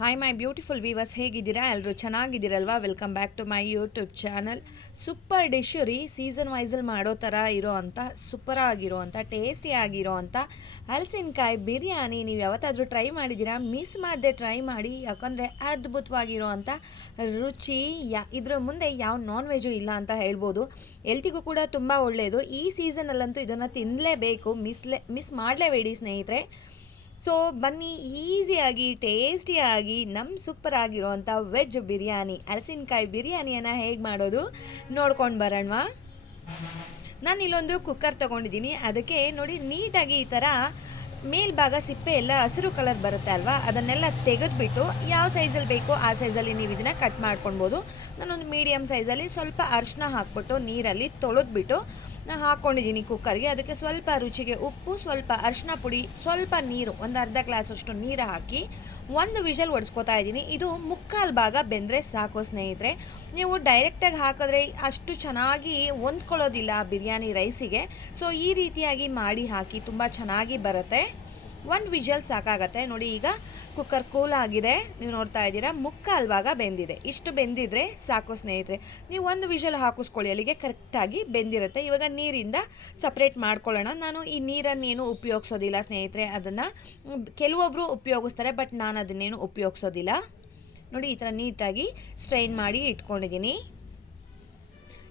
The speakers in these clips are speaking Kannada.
ಹಾಯ್ ಮೈ ಬ್ಯೂಟಿಫುಲ್ ವೀವರ್ಸ್ ಹೇಗಿದ್ದೀರಾ? ಎಲ್ಲರೂ ಚೆನ್ನಾಗಿದ್ದೀರಲ್ವಾ? Welcome back to my YouTube channel super dish ರೀ ಸೀಸನ್ ವೈಸಲ್ಲಿ ಮಾಡೋ ಥರ ಇರೋ ಅಂಥ ಸೂಪರ್ ಆಗಿರೋ ಅಂಥ ಟೇಸ್ಟಿ ಆಗಿರೋ ಅಂಥ ಹಲಸಿನಕಾಯಿ ಬಿರಿಯಾನಿ ನೀವು ಯಾವತ್ತಾದರೂ ಟ್ರೈ ಮಾಡಿದ್ದೀರಾ? ಮಿಸ್ ಮಾಡದೆ ಟ್ರೈ ಮಾಡಿ, ಯಾಕಂದರೆ ಅದ್ಭುತವಾಗಿರೋ ಅಂಥ ರುಚಿ, ಯಾ, ಇದ್ರ ಮುಂದೆ ಯಾವ ನಾನ್ ವೆಜ್ಜು ಇಲ್ಲ ಅಂತ ಹೇಳ್ಬೋದು. ಎಲ್ತಿಗೂ ಕೂಡ ತುಂಬ ಒಳ್ಳೆಯದು ಈ ಸೀಸನಲ್ಲಂತೂ ಇದನ್ನು ತಿನ್ನಲೇಬೇಕು ಮಿಸ್ಲೆ ಮಿಸ್ ಮಾಡಲೇಬೇಡಿ ಸ್ನೇಹಿತರೆ. ಸೊ ಬನ್ನಿ ಈಸಿಯಾಗಿ ಟೇಸ್ಟಿಯಾಗಿ ನಮ್ಮ ಸೂಪರ್ ಆಗಿರುವಂಥ ವೆಜ್ ಬಿರಿಯಾನಿ, ಹಲಸಿನಕಾಯಿ ಬಿರಿಯಾನಿಯನ್ನು ಹೇಗೆ ಮಾಡೋದು ನೋಡ್ಕೊಂಡು ಬರೋಣವಾ? ನಾನು ಇಲ್ಲೊಂದು ಕುಕ್ಕರ್ ತೊಗೊಂಡಿದ್ದೀನಿ. ಅದಕ್ಕೆ ನೋಡಿ, ನೀಟಾಗಿ ಈ ಥರ ಮೇಲ್ಭಾಗ ಸಿಪ್ಪೆ ಎಲ್ಲ ಹಸಿರು ಕಲರ್ ಬರುತ್ತೆ ಅಲ್ವಾ? ಅದನ್ನೆಲ್ಲ ತೆಗೆದುಬಿಟ್ಟು ಯಾವ ಸೈಜಲ್ಲಿ ಬೇಕೋ ಆ ಸೈಜಲ್ಲಿ ನೀವು ಇದನ್ನು ಕಟ್ ಮಾಡ್ಕೊಳ್ಬೋದು. ನಾನೊಂದು ಮೀಡಿಯಮ್ ಸೈಜಲ್ಲಿ ಸ್ವಲ್ಪ ಅರಿಶಿನ ಹಾಕ್ಬಿಟ್ಟು ನೀರಲ್ಲಿ ತೊಳೆದ್ಬಿಟ್ಟು ನಾನು ಹಾಕ್ಕೊಂಡಿದ್ದೀನಿ ಕುಕ್ಕರ್ಗೆ ಅದಕ್ಕೆ ಸ್ವಲ್ಪ ರುಚಿಗೆ ಉಪ್ಪು, ಸ್ವಲ್ಪ ಅರಿಶಿನ ಪುಡಿ, ಸ್ವಲ್ಪ ನೀರು, ಒಂದು ಅರ್ಧ ಗ್ಲಾಸಷ್ಟು ನೀರು ಹಾಕಿ ಒಂದು ವಿಷಲ್ ಒಡಿಸ್ಕೊತಾ ಇದ್ದೀನಿ. ಇದು ಮುಕ್ಕಾಲು ಭಾಗ ಬೆಂದರೆ ಸಾಕು ಸ್ನೇಹಿತರೆ. ನೀವು ಡೈರೆಕ್ಟಾಗಿ ಹಾಕಿದ್ರೆ ಅಷ್ಟು ಚೆನ್ನಾಗಿ ಹೊಂದ್ಕೊಳ್ಳೋದಿಲ್ಲ ಬಿರಿಯಾನಿ ರೈಸಿಗೆ ಸೊ ಈ ರೀತಿಯಾಗಿ ಮಾಡಿ ಹಾಕಿ ತುಂಬ ಚೆನ್ನಾಗಿ ಬರುತ್ತೆ. ಒಂದು ವಿಷಲ್ ಸಾಕಾಗತ್ತೆ. ನೋಡಿ ಈಗ ಕುಕ್ಕರ್ ಕೂಲ್ ಆಗಿದೆ. ನೀವು ನೋಡ್ತಾ ಇದ್ದೀರಾ, ಮುಕ್ಕಾಲು ಭಾಗ ಬೆಂದಿದೆ. ಇಷ್ಟು ಬೆಂದಿದ್ರೆ ಸಾಕು ಸ್ನೇಹಿತರೆ. ನೀವು ಒಂದು ವಿಷಲ್ ಹಾಕಿಸ್ಕೊಳ್ಳಿ. ಅಲ್ಲಿಗೆ ಕರೆಕ್ಟಾಗಿ ಬೆಂದಿರುತ್ತೆ. ಇವಾಗ ನೀರಿಂದ ಸಪ್ರೇಟ್ ಮಾಡ್ಕೊಳ್ಳೋಣ. ನಾನು ಈ ನೀರನ್ನೇನು ಉಪಯೋಗಿಸೋದಿಲ್ಲ ಸ್ನೇಹಿತರೆ. ಅದನ್ನು ಕೆಲವೊಬ್ಬರು ಉಪಯೋಗಿಸ್ತಾರೆ ಬಟ್ ನಾನು ಅದನ್ನೇನು ಉಪಯೋಗಿಸೋದಿಲ್ಲ. ನೋಡಿ, ಈ ಥರ ನೀಟಾಗಿ ಸ್ಟ್ರೈನ್ ಮಾಡಿ ಇಟ್ಕೊಂಡಿದ್ದೀನಿ.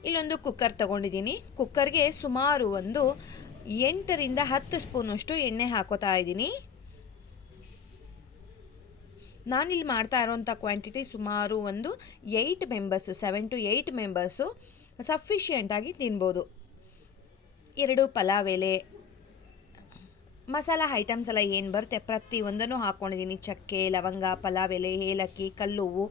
ಇಲ್ಲೊಂದು ಕುಕ್ಕರ್ ತೊಗೊಂಡಿದ್ದೀನಿ. ಕುಕ್ಕರ್ಗೆ ಸುಮಾರು ಒಂದು ಎಂಟರಿಂದ ಹತ್ತು ಸ್ಪೂನಷ್ಟು ಎಣ್ಣೆ ಹಾಕೋತಾ ಇದ್ದೀನಿ. ನಾನಿಲ್ಲಿ ಮಾಡ್ತಾ ಇರೋವಂಥ ಕ್ವಾಂಟಿಟಿ ಸುಮಾರು ಒಂದು eight members seven to eight members ಸಫಿಷಿಯೆಂಟಾಗಿ ತಿನ್ಬೋದು. ಎರಡು ಪಲಾವ್ ಎಲೆ, ಮಸಾಲ ಐಟಮ್ಸ್ ಎಲ್ಲ ಏನು ಬರುತ್ತೆ? ಪ್ರತಿಯೊಂದನ್ನು ಹಾಕ್ಕೊಂಡಿದ್ದೀನಿ ಚಕ್ಕೆ, ಲವಂಗ, ಪಲಾವ್ ಎಲೆ, ಏಲಕ್ಕಿ, ಕಲ್ಲುವು,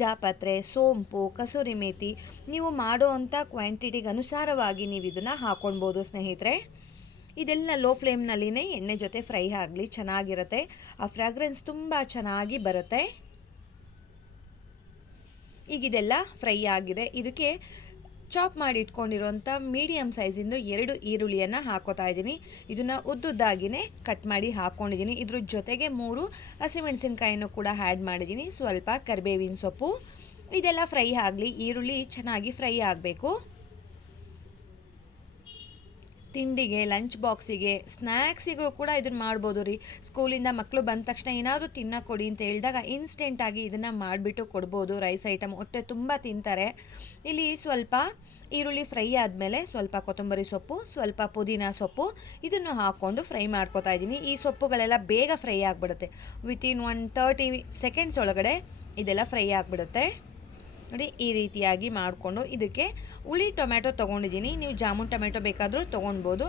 ಜಾಪತ್ರೆ, ಸೋಂಪು, ಕಸೂರಿ ಮೇಥಿ ನೀವು ಮಾಡೋ ಅಂಥ ಕ್ವಾಂಟಿಟಿಗೆ ಅನುಸಾರವಾಗಿ ನೀವು ಇದನ್ನು ಹಾಕ್ಕೊಳ್ಬೋದು ಸ್ನೇಹಿತರೆ. ಇದೆಲ್ಲ ಲೋ ಫ್ಲೇಮ್ನಲ್ಲಿನೇ ಎಣ್ಣೆ ಜೊತೆ ಫ್ರೈ ಆಗಲಿ, ಚೆನ್ನಾಗಿರುತ್ತೆ. ಆ ಫ್ರಾಗ್ರೆನ್ಸ್ ತುಂಬ ಚೆನ್ನಾಗಿ ಬರುತ್ತೆ. ಈಗ ಇದೆಲ್ಲ ಫ್ರೈ ಆಗಿದೆ. ಇದಕ್ಕೆ ಚಾಪ್ ಮಾಡಿ ಇಟ್ಕೊಂಡಿರೋಂಥ ಮೀಡಿಯಮ್ ಸೈಜಿಂದು ಎರಡು ಈರುಳ್ಳಿಯನ್ನು ಹಾಕೋತಾ ಇದ್ದೀನಿ. ಇದನ್ನು ಉದ್ದುದ್ದಾಗಿನೇ ಕಟ್ ಮಾಡಿ ಹಾಕ್ಕೊಂಡಿದ್ದೀನಿ ಇದ್ರ ಜೊತೆಗೆ ಮೂರು ಹಸಿಮೆಣಸಿನ್ಕಾಯಿನೂ ಕೂಡ ಆ್ಯಡ್ ಮಾಡಿದ್ದೀನಿ. ಸ್ವಲ್ಪ ಕರಿಬೇವಿನ ಸೊಪ್ಪು. ಇದೆಲ್ಲ ಫ್ರೈ ಆಗಲಿ, ಈರುಳ್ಳಿ ಚೆನ್ನಾಗಿ ಫ್ರೈ ಆಗಬೇಕು. ತಿಂಡಿಗೆ ಲಂಚ್ ಬಾಕ್ಸಿಗೆ ಸ್ನ್ಯಾಕ್ಸಿಗೂ ಕೂಡ ಇದನ್ನು ಮಾಡ್ಬೋದು ರೀ. ಸ್ಕೂಲಿಂದ ಮಕ್ಕಳು ಬಂದ ತಕ್ಷಣ ಏನಾದರೂ ತಿನ್ನ ಕೊಡಿ ಅಂತ ಹೇಳಿದಾಗ ಇನ್ಸ್ಟೆಂಟಾಗಿ ಇದನ್ನು ಮಾಡಿಬಿಟ್ಟು ಕೊಡ್ಬೋದು. ರೈಸ್ ಐಟಮ್ ಹೊಟ್ಟೆ ತುಂಬ ತಿಂತಾರೆ. ಇಲ್ಲಿ ಸ್ವಲ್ಪ ಈರುಳ್ಳಿ ಫ್ರೈ ಆದಮೇಲೆ ಸ್ವಲ್ಪ ಕೊತ್ತಂಬರಿ ಸೊಪ್ಪು, ಸ್ವಲ್ಪ ಪುದೀನ ಸೊಪ್ಪು ಇದನ್ನು ಹಾಕ್ಕೊಂಡು ಫ್ರೈ ಮಾಡ್ಕೊತಾ ಇದ್ದೀನಿ. ಈ ಸೊಪ್ಪುಗಳೆಲ್ಲ ಬೇಗ ಫ್ರೈ ಆಗಿಬಿಡುತ್ತೆ. ವಿತಿನ್ ಒನ್ ತರ್ಟಿ ಸೆಕೆಂಡ್ಸ್ ಒಳಗಡೆ ಇದೆಲ್ಲ ಫ್ರೈ ಆಗಿಬಿಡುತ್ತೆ. ನೋಡಿ, ಈ ರೀತಿಯಾಗಿ ಮಾಡಿಕೊಂಡು ಇದಕ್ಕೆ ಹುಳಿ ಟೊಮ್ಯಾಟೊ ತೊಗೊಂಡಿದ್ದೀನಿ. ನೀವು ಜಾಮೂನ್ ಟೊಮೆಟೊ ಬೇಕಾದರೂ ತೊಗೊಳ್ಬೋದು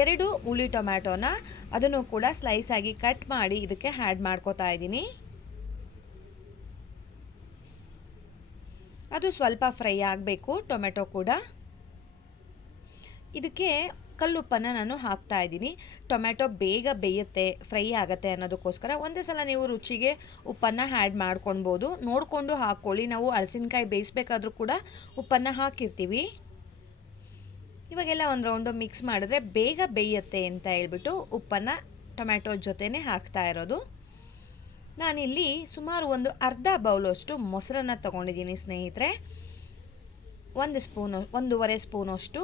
ಎರಡು ಹುಳಿ ಟೊಮ್ಯಾಟೊನ ಅದನ್ನು ಕೂಡ ಸ್ಲೈಸಾಗಿ ಕಟ್ ಮಾಡಿ ಇದಕ್ಕೆ ಆ್ಯಡ್ ಮಾಡ್ಕೋತಾ ಇದ್ದೀನಿ. ಅದು ಸ್ವಲ್ಪ ಫ್ರೈ ಆಗಬೇಕು ಟೊಮೆಟೊ ಕೂಡ. ಇದಕ್ಕೆ ಕಲ್ಲುಪ್ಪನ್ನು ನಾನು ಹಾಕ್ತಾ ಇದ್ದೀನಿ. ಟೊಮೆಟೊ ಬೇಗ ಬೇಯುತ್ತೆ, ಫ್ರೈ ಆಗುತ್ತೆ ಅನ್ನೋದಕ್ಕೋಸ್ಕರ ಒಂದೇ ಸಲ ನೀವು ರುಚಿಗೆ ಉಪ್ಪನ್ನು ಆ್ಯಡ್ ಮಾಡ್ಕೊಳ್ಬೋದು. ನೋಡಿಕೊಂಡು ಹಾಕ್ಕೊಳ್ಳಿ. ನಾವು ಹಲಸಿನಕಾಯಿ ಬೇಯಿಸ್ಬೇಕಾದ್ರೂ ಕೂಡ ಉಪ್ಪನ್ನು ಹಾಕಿರ್ತೀವಿ. ಇವಾಗೆಲ್ಲ ಒಂದು ರೌಂಡು ಮಿಕ್ಸ್ ಮಾಡಿದ್ರೆ ಬೇಗ ಬೇಯುತ್ತೆ ಅಂತ ಹೇಳ್ಬಿಟ್ಟು ಉಪ್ಪನ್ನು ಟೊಮ್ಯಾಟೊ ಜೊತೆನೇ ಹಾಕ್ತಾ ಇರೋದು. ನಾನಿಲ್ಲಿ ಸುಮಾರು ಒಂದು ಅರ್ಧ ಬೌಲಷ್ಟು ಮೊಸರನ್ನು ತೊಗೊಂಡಿದ್ದೀನಿ ಸ್ನೇಹಿತರೆ. ಒಂದು ಸ್ಪೂನು, ಒಂದೂವರೆ ಸ್ಪೂನಷ್ಟು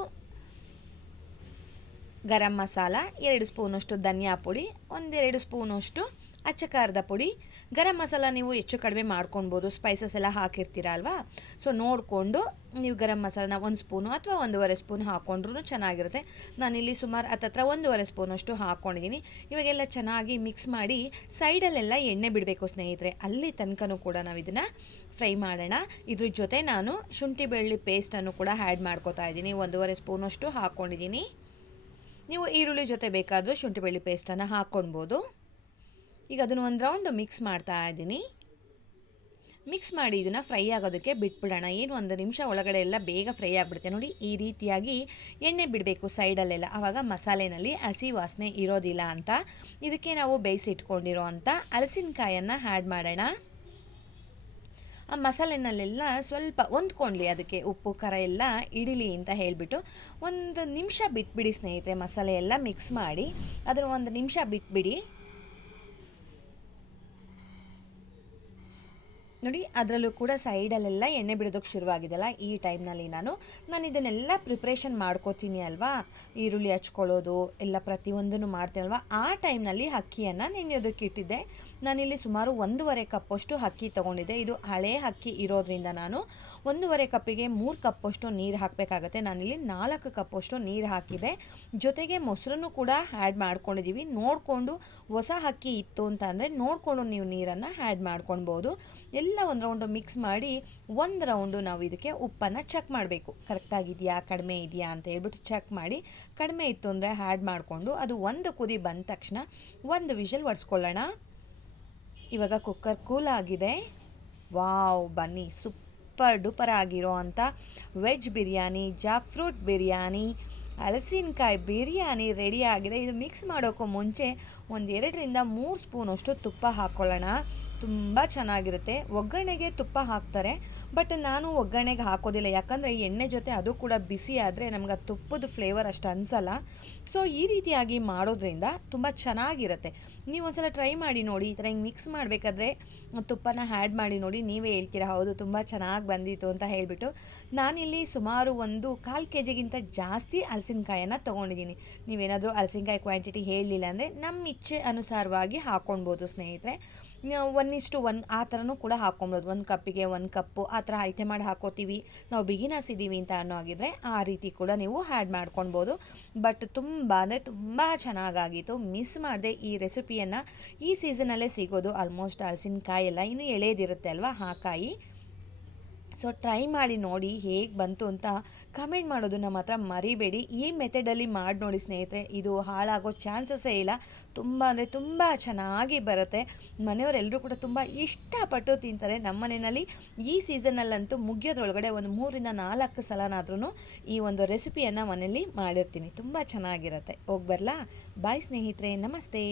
ಗರಂ ಮಸಾಲ, ಎರಡು ಸ್ಪೂನಷ್ಟು ಧನಿಯಾ ಪುಡಿ, ಒಂದೆರಡು ಸ್ಪೂನಷ್ಟು ಅಚ್ಚ ಖಾರದ ಪುಡಿ. ಗರಂ ಮಸಾಲ ನೀವು ಹೆಚ್ಚು ಕಡಿಮೆ ಮಾಡ್ಕೊಳ್ಬೋದು ಸ್ಪೈಸಸ್ ಎಲ್ಲ ಹಾಕಿರ್ತೀರ ಅಲ್ವಾ? ಸೊ ನೋಡಿಕೊಂಡು ನೀವು ಗರಂ ಮಸಾಲನ ಒಂದು ಸ್ಪೂನು ಅಥವಾ ಒಂದೂವರೆ ಸ್ಪೂನ್ ಹಾಕ್ಕೊಂಡ್ರೂ ಚೆನ್ನಾಗಿರುತ್ತೆ. ನಾನಿಲ್ಲಿ ಸುಮಾರು ಹತ್ತತ್ರ ಒಂದೂವರೆ ಸ್ಪೂನಷ್ಟು ಹಾಕ್ಕೊಂಡಿದ್ದೀನಿ ಇವಾಗೆಲ್ಲ ಚೆನ್ನಾಗಿ ಮಿಕ್ಸ್ ಮಾಡಿ ಸೈಡಲ್ಲೆಲ್ಲ ಎಣ್ಣೆ ಬಿಡಬೇಕು ಸ್ನೇಹಿತರೆ. ಅಲ್ಲಿ ತನಕನೂ ಕೂಡ ನಾವು ಇದನ್ನು ಫ್ರೈ ಮಾಡೋಣ. ಇದ್ರ ಜೊತೆ ನಾನು ಶುಂಠಿ ಬೆಳ್ಳಿ ಪೇಸ್ಟನ್ನು ಕೂಡ ಆ್ಯಡ್ ಮಾಡ್ಕೋತಾ ಇದ್ದೀನಿ ಒಂದೂವರೆ ಸ್ಪೂನಷ್ಟು ಹಾಕ್ಕೊಂಡಿದ್ದೀನಿ ನೀವು ಈರುಳ್ಳಿ ಜೊತೆ ಬೇಕಾದರೂ ಶುಂಠಿ ಬೆಳ್ಳಿ ಪೇಸ್ಟನ್ನು ಹಾಕ್ಕೊಳ್ಬೋದು. ಈಗ ಅದನ್ನು ಒಂದು ರೌಂಡ್ ಮಿಕ್ಸ್ ಮಾಡ್ತಾ ಇದ್ದೀನಿ. ಮಿಕ್ಸ್ ಮಾಡಿ ಇದನ್ನು ಫ್ರೈ ಆಗೋದಕ್ಕೆ ಬಿಟ್ಬಿಡೋಣ. ಏನು ಒಂದು ನಿಮಿಷ ಒಳಗಡೆ ಎಲ್ಲ ಬೇಗ ಫ್ರೈ ಆಗಿಬಿಡುತ್ತೆ. ನೋಡಿ, ಈ ರೀತಿಯಾಗಿ ಎಣ್ಣೆ ಬಿಡಬೇಕು ಸೈಡಲ್ಲೆಲ್ಲ. ಆವಾಗ ಮಸಾಲೆನಲ್ಲಿ ಹಸಿ ವಾಸನೆ ಇರೋದಿಲ್ಲ ಅಂತ. ಇದಕ್ಕೆ ನಾವು ಬೇಯಿಸಿಟ್ಕೊಂಡಿರೋ ಅಂತ. ಹಲಸಿನಕಾಯನ್ನು ಆ್ಯಡ್ ಮಾಡೋಣ. ಆ ಮಸಾಲೆನಲ್ಲೆಲ್ಲ ಸ್ವಲ್ಪ ಹೊಂದ್ಕೊಳ್ಳಿ ಅದಕ್ಕೆ ಉಪ್ಪು, ಖಾರ ಎಲ್ಲ ಇಡಿಲಿ ಅಂತ ಹೇಳಿಬಿಟ್ಟು ಒಂದು ನಿಮಿಷ ಬಿಟ್ಬಿಡಿ ಸ್ನೇಹಿತರೆ ಮಸಾಲೆ ಎಲ್ಲ ಮಿಕ್ಸ್ ಮಾಡಿ. ಅದನ್ನು ಒಂದು ನಿಮಿಷ ಬಿಟ್ಬಿಡಿ. ನೋಡಿ, ಅದರಲ್ಲೂ ಕೂಡ ಸೈಡಲ್ಲೆಲ್ಲ ಎಣ್ಣೆ ಬಿಡೋದಕ್ಕೆ ಶುರುವಾಗಿದೆಲ್ಲ ಈ ಟೈಮ್ನಲ್ಲಿ ನಾನು. ನಾನು ಇದನ್ನೆಲ್ಲ ಪ್ರಿಪ್ರೇಷನ್ ಮಾಡ್ಕೋತೀನಿ ಅಲ್ವಾ? ಈರುಳ್ಳಿ ಹಚ್ಕೊಳ್ಳೋದು, ಎಲ್ಲ ಪ್ರತಿಯೊಂದನ್ನು ಮಾಡ್ತೀನಲ್ವಾ ಆ ಟೈಮ್ನಲ್ಲಿ ಅಕ್ಕಿಯನ್ನು ನೆನೆಯೋದಕ್ಕೆ ಇಟ್ಟಿದ್ದೆ. ನಾನಿಲ್ಲಿ ಸುಮಾರು ಒಂದೂವರೆ ಕಪ್ಪಷ್ಟು ಅಕ್ಕಿ ತೊಗೊಂಡಿದ್ದೆ. ಇದು ಹಳೆ ಅಕ್ಕಿ ಇರೋದ್ರಿಂದ ನಾನು ಒಂದೂವರೆ ಕಪ್ಪಿಗೆ ಮೂರು ಕಪ್ಪಷ್ಟು ನೀರು ಹಾಕಬೇಕಾಗತ್ತೆ. ನಾನಿಲ್ಲಿ ನಾಲ್ಕು ಕಪ್ಪಷ್ಟು ನೀರು ಹಾಕಿದೆ. ಜೊತೆಗೆ ಮೊಸರನ್ನು ಕೂಡ ಆ್ಯಡ್ ಮಾಡ್ಕೊಂಡಿದ್ದೀವಿ ನೋಡಿಕೊಂಡು ಹೊಸ ಅಕ್ಕಿ ಇತ್ತು ಅಂತ ಅಂದರೆ ನೋಡಿಕೊಂಡು ನೀವು ನೀರನ್ನು ಆ್ಯಡ್ ಮಾಡ್ಕೊಳ್ಬೋದು. ಎಲ್ಲ ಒಂದು ರೌಂಡು ಮಿಕ್ಸ್ ಮಾಡಿ ಒಂದು ರೌಂಡು ನಾವು ಇದಕ್ಕೆ ಉಪ್ಪನ್ನು ಚೆಕ್ ಮಾಡಬೇಕು. ಕರೆಕ್ಟಾಗಿದೆಯಾ ಕಡಿಮೆ ಇದೆಯಾ ಅಂತ ಹೇಳ್ಬಿಟ್ಟು ಚೆಕ್ ಮಾಡಿ. ಕಡಿಮೆ ಇತ್ತು ಅಂದರೆ ಆ್ಯಡ್ ಮಾಡಿಕೊಂಡು ಅದು ಒಂದು ಕುದಿ ಬಂದ ತಕ್ಷಣ ಒಂದು ವಿಷಲ್ ಒಡಿಸ್ಕೊಳ್ಳೋಣ. ಇವಾಗ ಕುಕ್ಕರ್ ಕೂಲ್ ಆಗಿದೆ. ವಾವ್ ಬನ್ನಿ. ಸೂಪರ್ ಡೂಪರ್ ಆಗಿರೋ ಅಂಥ veg biryani Jack fruit biryani, ಹಲಸಿನಕಾಯಿ ಬಿರಿಯಾನಿ ರೆಡಿ ಆಗಿದೆ. ಇದು ಮಿಕ್ಸ್ ಮಾಡೋಕ್ಕೂ ಮುಂಚೆ ಒಂದು ಎರಡರಿಂದ ಮೂರು ಸ್ಪೂನಷ್ಟು ತುಪ್ಪ ಹಾಕ್ಕೊಳ್ಳೋಣ ತುಂಬ ಚೆನ್ನಾಗಿರುತ್ತೆ. ಒಗ್ಗರಣೆಗೆ ತುಪ್ಪ ಹಾಕ್ತಾರೆ, ಬಟ್ ನಾನು ಒಗ್ಗರಣೆಗೆ ಹಾಕೋದಿಲ್ಲ. ಯಾಕಂದರೆ ಎಣ್ಣೆ ಜೊತೆ ಅದು ಕೂಡ ಬಿಸಿ ಆದರೆ ನಮ್ಗೆ ತುಪ್ಪದ ಫ್ಲೇವರ್ ಅಷ್ಟು ಅನ್ಸಲ್ಲ. ಸೊ ಈ ರೀತಿಯಾಗಿ ಮಾಡೋದ್ರಿಂದ ತುಂಬ ಚೆನ್ನಾಗಿರುತ್ತೆ. ನೀವು ಒಂದ್ಸಲ ಟ್ರೈ ಮಾಡಿ ನೋಡಿ. ಈ ಥರ ಹಿಂಗೆ ಮಿಕ್ಸ್ ಮಾಡಬೇಕಾದ್ರೆ ತುಪ್ಪನ ಆ್ಯಡ್ ಮಾಡಿ ನೋಡಿ. ನೀವೇ ಹೇಳ್ತೀರಾ, ಹೌದು ತುಂಬ ಚೆನ್ನಾಗಿ ಬಂದಿತ್ತು ಅಂತ ಹೇಳಿಬಿಟ್ಟು. ನಾನಿಲ್ಲಿ ಸುಮಾರು ಒಂದು ಕಾಲು ಕೆ ಜಿಗಿಂತ ಜಾಸ್ತಿ ಹಲಸಿನಕಾಯನ್ನು ತೊಗೊಂಡಿದ್ದೀನಿ. ನೀವೇನಾದರೂ ಹಲಸಿನಕಾಯಿ ಕ್ವಾಂಟಿಟಿ ಹೇಳಲಿಲ್ಲ ಅಂದರೆ ನಮ್ಮ ಇಚ್ಛೆ ಅನುಸಾರವಾಗಿ ಹಾಕ್ಕೊಳ್ಬೋದು ಸ್ನೇಹಿತರೆ. ಒನ್ ಇಷ್ಟು ಒನ್ ಆ ಥರನೂ ಕೂಡ ಹಾಕೊಂಬೋದು ಒಂದು ಕಪ್ಪಿಗೆ ಒಂದು ಕಪ್ಪು ಆ ಥರ ಅಳತೆ ಮಾಡಿ ಹಾಕೋತೀವಿ ನಾವು ಬಿಗಿನರ್ಸ್ ಇದ್ದೀವಿ ಅಂತ ಅನ್ನೋ ಆಗಿದ್ರೆ ಆ ರೀತಿ ಕೂಡ ನೀವು ಆ್ಯಡ್ ಮಾಡ್ಕೊಳ್ಬೋದು ಬಟ್ ತುಂಬ ಅಂದರೆ ತುಂಬ ಚೆನ್ನಾಗಾಗಿತ್ತು. ಮಿಸ್ ಮಾಡಿದೆ ಈ ರೆಸಿಪಿಯನ್ನು ಈ ಸೀಸನಲ್ಲೇ ಸಿಗೋದು. ಆಲ್ಮೋಸ್ಟ್ ಹಲಸಿನಕಾಯಿ ಎಲ್ಲ ಇನ್ನೂ ಎಳೆದಿರುತ್ತೆ ಅಲ್ವಾ? ಆ ಕಾಯಿ. ಸೊ ಟ್ರೈ ಮಾಡಿ ನೋಡಿ ಹೇಗೆ ಬಂತು ಅಂತ ಕಮೆಂಟ್ ಮಾಡೋದು ನಮ್ಮ ಹತ್ರ ಮರಿಬೇಡಿ. ಈ ಮೆಥಡಲ್ಲಿ ಮಾಡಿ ನೋಡಿ ಸ್ನೇಹಿತರೆ, ಇದು ಹಾಳಾಗೋ ಚಾನ್ಸಸ್ಸೇ ಇಲ್ಲ. ತುಂಬ ಅಂದರೆ ತುಂಬ ಚೆನ್ನಾಗಿ ಬರುತ್ತೆ. ಮನೆಯವರೆಲ್ಲರೂ ಕೂಡ ತುಂಬ ಇಷ್ಟಪಟ್ಟು ತಿಂತಾರೆ. ನಮ್ಮ ಮನೆಯಲ್ಲಿ ಈ ಸೀಸನಲ್ಲಂತೂ ಮುಗಿಯೋದ್ರೊಳಗಡೆ ಒಂದು ಮೂರಿಂದ ನಾಲ್ಕು ಸಲನಾದ್ರೂ ಈ ಒಂದು ರೆಸಿಪಿಯನ್ನು ಮನೆಯಲ್ಲಿ ಮಾಡಿರ್ತೀನಿ. ತುಂಬ ಚೆನ್ನಾಗಿರುತ್ತೆ. ಹೋಗಿ ಬರಲಾ? ಬಾಯ್ ಸ್ನೇಹಿತರೆ. ನಮಸ್ತೆ.